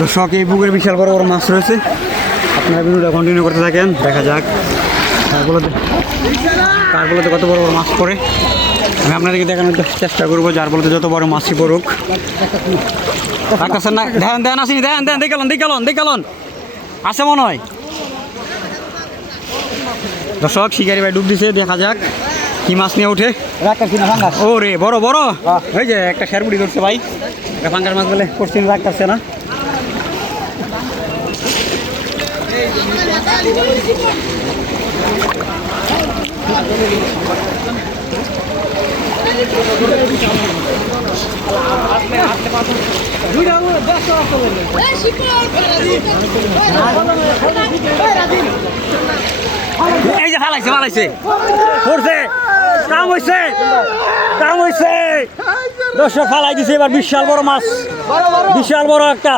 দর্শক এই পুকুরে বিশাল বড় বড় মাছ রয়েছে। আপনারা ভিডিওটা কন্টিনিউ করতে থাকেন, দেখা যাক কারগুলোতে কত বড় বড় মাছ পড়ে। আমি আপনাদেরকে দেখানোর চেষ্টা করবো, যার বলতে যত বড় মাছই পড়ুক। না ধ্যান ধ্যান আসিনি, ধ্যান ধ্যান দেখালন আছে মনে হয়। দর্শক শিকারি ভাই ডুব দিছে, দেখা যাক কি মাছ নিয়ে ওঠে। ও রে বড় বড়, ওই যে একটা শেরপুটি ধরছে ভাই, ফাঙ্গাস মাছ বলে কোশ্চিন রাখতেছে না। এই যে ফালাইছে পড়ছে, কাম হয়েছে দর্শক, ফালাই দিছে এবার বিশাল বড় মাছ, বিশাল বড় একটা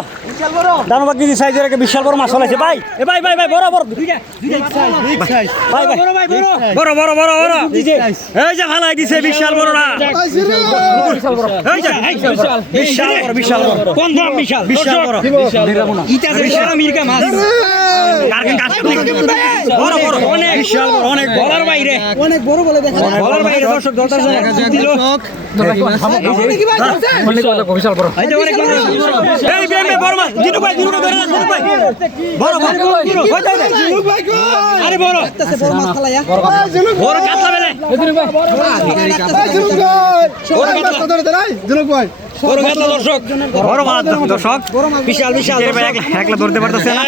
দানবাগ দিদি সাইজের একটা বিশাল বড় মাছ ফলাইছে ভাই। এ ভাই বড় এই যে ফালাই দিছে বিশাল বড় না, বিশাল বড় অনেক বলার বাইরে দর্শক দর্শক বিশাল একলা ধরতে পারতেছে না,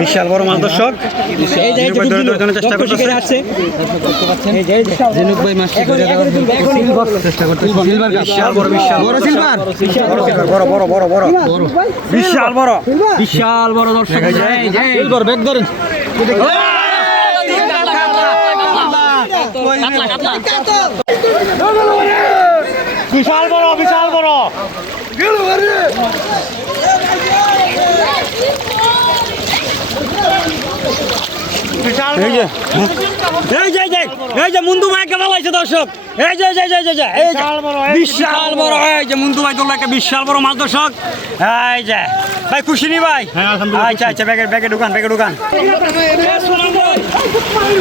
বিশাল বড় মাছ দর্শক চেষ্টা করতেছে। বিশাল বড় দর্শক, বিশাল বড় এই যে মুন্দু ভাই কেমন লাগছে দর্শক, এই যে বিশাল বড়, এই যে মুন্দু ভাই তোলা একটা বিশাল বড় মাছ দর্শক। এই যে ভাই খুশি নি ভাই? আচ্ছা ব্যাগে ঢুকান।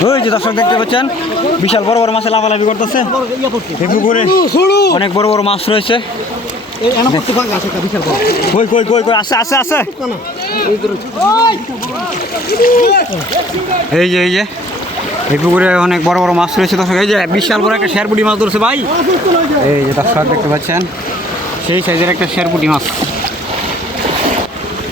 ওই যে দর্শক দেখতে পাচ্ছেন বিশাল বড় বড় মাছ লাফালাফি করতেছে এই পুকুরে, অনেক বড় বড় মাছ রয়েছে। আছে এই যে এই পুকুরে অনেক বড় বড় মাছ রয়েছে দর্শক। এই যে বিশাল বড় একটা শেরপুটি মাছ ধরছে ভাই, এই যে দর্শক দেখতে পাচ্ছেন সেই সাইজের একটা শেরপুটি মাছ।